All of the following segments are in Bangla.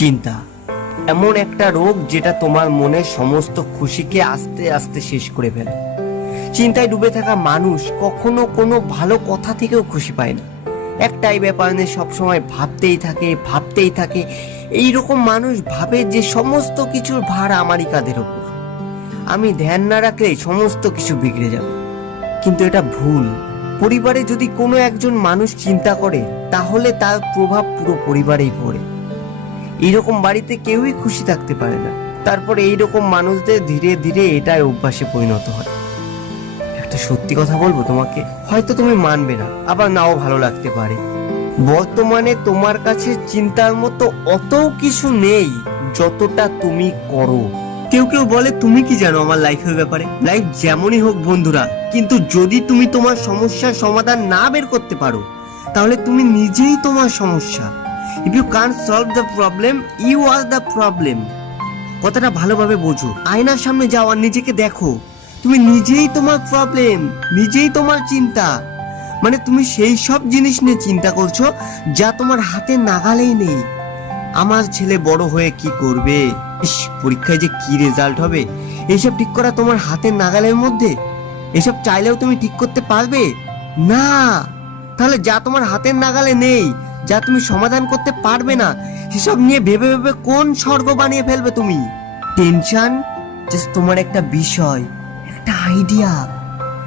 চিন্তা এমন একটা রোগ যেটা তোমার মনের সমস্ত খুশিকে আস্তে আস্তে শেষ করে ফেলে। চিন্তায় ডুবে থাকা মানুষ কখনো কোনো ভালো কথা থেকেও খুশি পায় না। একটাই ব্যাপার নিয়ে সবসময় ভাবতেই থাকে। এইরকম মানুষ ভাবে যে সমস্ত কিছুর ভার আমারই কাঁধের ওপর, আমি ধ্যান না রাখলে সমস্ত কিছু বিগড়ে যাবে। কিন্তু এটা ভুল। পরিবারে যদি কোনো একজন মানুষ চিন্তা করে তাহলে তার প্রভাব পুরো পরিবারেই পড়ে। এইরকম বাড়িতে কেউই খুশি থাকতে পারে না। তারপরে এইরকম মানুষদের ধীরে ধীরে এটাই অভ্যাসে পরিণত হয়। একটা সত্যি কথা বলবো তোমাকে, হয়তো তুমি মানবে না, আবার নাও ভালো লাগতে পারে। বর্তমানে তোমার কাছে চিন্তার মতো অত কিছু নেই যতটা তুমি করো। কেউ কেউ বলে তুমি কি জানো আমার লাইফের ব্যাপারে। লাইফ যেমনই হোক বন্ধুরা, কিন্তু যদি তুমি তোমার সমস্যার সমাধান না বের করতে পারো তাহলে তুমি নিজেই তোমার সমস্যা। If you can't solve the problem, you are the problem. কথাটা ভালোভাবে বোঝো। আয়নার সামনে যাও আর নিজেকে দেখো। তুমি নিজেই তোমার প্রবলেম, নিজেই তোমার চিন্তা। মানে তুমি সেই সব জিনিস নিয়ে চিন্তা করছো যা তোমার হাতে নাগালেই নেই। আমার ছেলে বড় হয়ে কি করবে, পরীক্ষায় যে কি রেজাল্ট হবে, এইসব ঠিক করা তোমার হাতের নাগালের মধ্যে? এসব চাইলেও তুমি ঠিক করতে পারবে না। তাহলে যা তোমার হাতের নাগালে নেই, যা তুমি সমাধান করতে পারবে না, সেসব নিয়ে ভেবে ভেবে কোন স্বর্গ বানিয়ে ফেলবে তুমি? টেনশন জাস্ট তোমার একটা বিষয়, একটা আইডিয়া।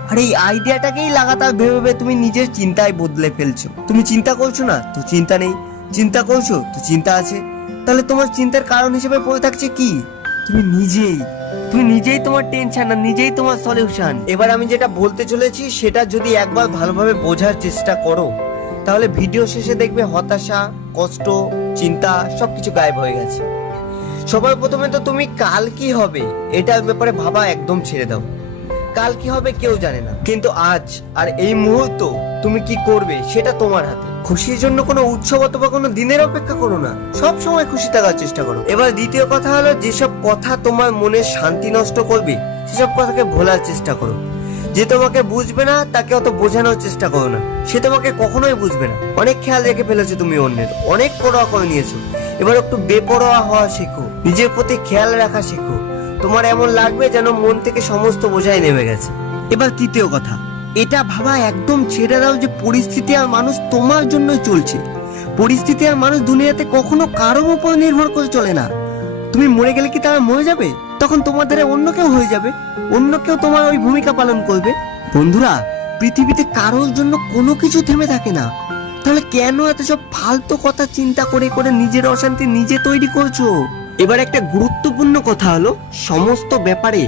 আর এই আইডিয়াটাকেই লাগাতার ভেবে ভেবে তুমি নিজের চিন্তায় বদলে ফেলছো। তুমি চিন্তা করছো না তো চিন্তা নেই, চিন্তা করছো তো চিন্তা আছে। তাহলে তোমার চিন্তার কারণ হিসেবে পড়ে থাকছে কি? তুমি নিজেই তোমার টেনশন আর নিজেই তোমার সলিউশন। এবার আমি যেটা বলতে চলেছি সেটা যদি একবার ভালোভাবে বোঝার চেষ্টা করো তাহলে ভিডিও শেষে দেখবে হতাশা, কষ্ট, চিন্তা সবকিছু গায়েব হয়ে গেছে। সবার প্রথমে তো তুমি কাল কি হবে এটার ব্যাপারে ভাবা একদম ছেড়ে দাও। কাল কি হবে কেউ জানে না, কিন্তু আজ আর এই মুহূর্ত তুমি কি করবে সেটা তোমার হাতে। খুশির জন্য কোনো উৎসব অথবা কোনো দিনের অপেক্ষা করো না, সব সময় খুশি থাকার চেষ্টা করো। এবার দ্বিতীয় কথা হলো, যেসব কথা তোমার মনের শান্তি নষ্ট করবে সেসব কথাকে ভোলার চেষ্টা করো। যে তোমাকে বুঝবে না তাকে অত বোঝানোর চেষ্টা করো না, সে তোমাকে কখনোই বুঝবে না। অনেক খেয়াল রেখে ফেলেছো তুমি অন্যের, অনেক পরোয়া করে নিয়েছো। এবার একটু বেপরোয়া হওয়া শেখো, নিজের প্রতি খেয়াল রাখা শেখো। তোমার এমন লাগবে যেন মন থেকে সমস্ত বোঝাই নেমে গেছে। এবার তৃতীয় কথা, এটা ভাবা একদম ছেড়ে দাও যে পরিস্থিতি আর মানুষ তোমার জন্যই চলছে। পরিস্থিতি আর মানুষ দুনিয়াতে কখনো কারোর উপর নির্ভর করে চলে না। তুমি মরে গেলে কি তারা মরে যাবে? তখন তোমার ধারে অন্য কেউ হয়ে যাবে, অন্য কেউ তোমার ওই ভূমিকা পালন করবে। বন্ধুরা, পৃথিবীতে কারোর জন্য কোনো কিছু থেমে থাকে না। তাহলে কেন এত সব ফালতু কথা চিন্তা করে করে নিজের অশান্তি নিজে তৈরি করছো? এবার একটা গুরুত্বপূর্ণ কথা হলো, সমস্ত ব্যাপারে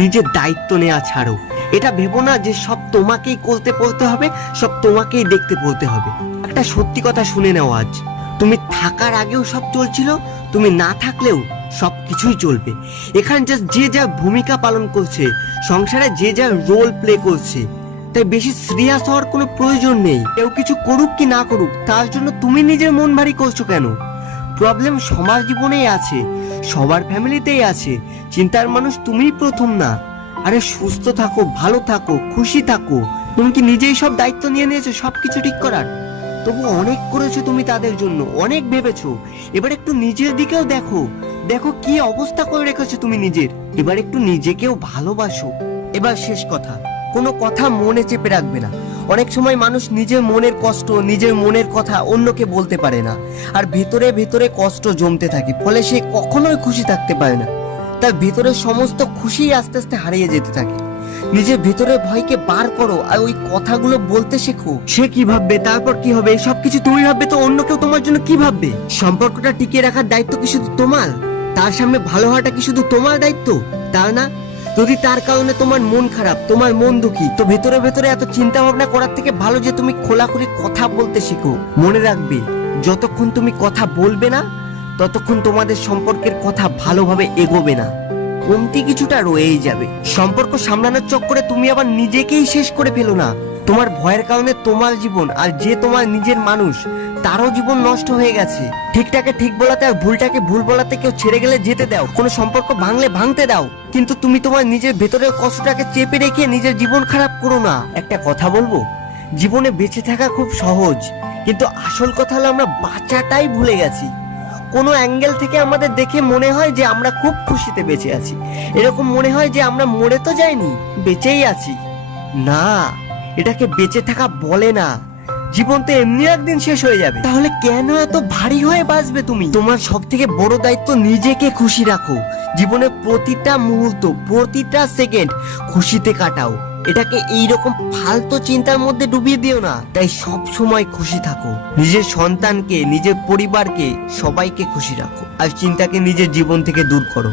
নিজের দায়িত্ব নেওয়া ছাড়ো। এটা ভেবো না যে সব তোমাকেই করতে পড়তে হবে, সব তোমাকেই দেখতে পড়তে হবে। একটা সত্যি কথা শুনে নাও, আজ তুমি থাকার আগেও সব চলছিল, তুমি না থাকলেও সব কিছুই চলবে। এখানে জাস্ট যে যা ভূমিকা পালন করছে, সংসারে যে যা রোল প্লে করছে, তাই বেশি সিরিয়াস হওয়ার কোনো প্রয়োজন নেই। কেউ কিছু করুক কি না করুক তার জন্য তুমি নিজের মন ভারী করছো কেন? প্রবলেম সবার জীবনেই আছে, সবার ফ্যামিলিতেই আছে। চিন্তার মানুষ তুমিই প্রথম না। আরে সুস্থ থাকো, ভালো থাকো, খুশি থাকো। তুমি কি নিজেই সব দায়িত্ব নিয়ে নিয়েছো সবকিছু ঠিক করার? তবু অনেক করেছো তুমি তাদের জন্য, অনেক ভেবেছো। এবার একটু নিজের দিকেও দেখো, দেখো কি অবস্থা করে রেখেছো তুমি নিজের। এবার একটু নিজেকেও ভালোবাসো। এবার শেষ কথা, কোনো কথা মনে চেপে রাখবে না। অনেক সময় মানুষ নিজের মনের কষ্ট, নিজের মনের কথা অন্যকে বলতে পারে না, আর ভেতরে ভেতরে কষ্ট জমতে থাকে। ফলে সে কখনোই খুশি থাকতে পারে না। তার ভেতরের সমস্ত খুশি আস্তে আস্তে হারিয়ে যেতে থাকে। নিজের ভেতরের ভয়কে বার করো আর ওই কথাগুলো বলতে শেখো। সে কি ভাববে, তারপর কি হবে, সবকিছু তুমি ভাববে তো অন্য কেউ তোমার জন্য কি ভাববে? সম্পর্কটা টিকিয়ে রাখার দায়িত্ব কি শুধু তোমার? তার সামনে ভালো হওয়াটা কি শুধু তোমার দায়িত্ব? তা না। যদি তার কারণে তোমার মন খারাপ, তোমার মন দুঃখী, তো ভেতরে ভেতরে এত চিন্তা ভাবনা করার থেকে ভালো যে তুমি খোলাখুলি কথা বলতে শেখো। মনে রাখবে, যতক্ষণ তুমি কথা বলবে না ততক্ষণ তোমাদের সম্পর্কের কথা ভালোভাবে এগোবে না, কমতি কিছুটা রয়েই যাবে। সম্পর্ক সামলানোর চক্করে তুমি আবার নিজেকেই শেষ করে ফেলো না। তোমার ভয়ের কারণে তোমার জীবন আর যে তোমার নিজের মানুষ তারও জীবন নষ্ট হয়ে গেছে। ঠিকটাকে ঠিক বলাতে আর ভুলটাকে ভুল বলাতে কেউ ছেড়ে গেলে যেতে দাও, কোনো সম্পর্ক ভাঙলে ভাঙতে দাও, কিন্তু তুমি তোমার নিজের ভেতরের কষ্টটাকে চেপে রেখে নিজের জীবন খারাপ করো না। একটা কথা বলবো, জীবনে বেঁচে থাকা খুব সহজ, কিন্তু আসল কথা হলো আমরা বাঁচাটাই ভুলে গেছি। কোনো অ্যাঙ্গেল থেকে আমাদের দেখে মনে হয় যে আমরা খুব খুশিতে বেঁচে আছি, এরকম মনে হয় যে আমরা মরে তো যাইনি, বেঁচেই আছি। না, এটাকে বেঁচে থাকা বলে না। জীবন তো এমনি একদিন শেষ হয়ে যাবে, তাহলে কেন এত ভারী হয়ে বাঁচবে তুমি? তোমার সব থেকে বড় দায়িত্ব নিজেকে খুশি রাখো। জীবনের প্রতিটা মুহূর্ত, প্রতিটা সেকেন্ড খুশিতে কাটাও। এটাকে এইরকম ফালতু চিন্তার মধ্যে ডুবিয়ে দিও না। তাই সব সময় খুশি থাকো, নিজের সন্তানকে, নিজের পরিবারকে, সবাইকে খুশি রাখো, আর চিন্তাকে নিজের জীবন থেকে দূর করো।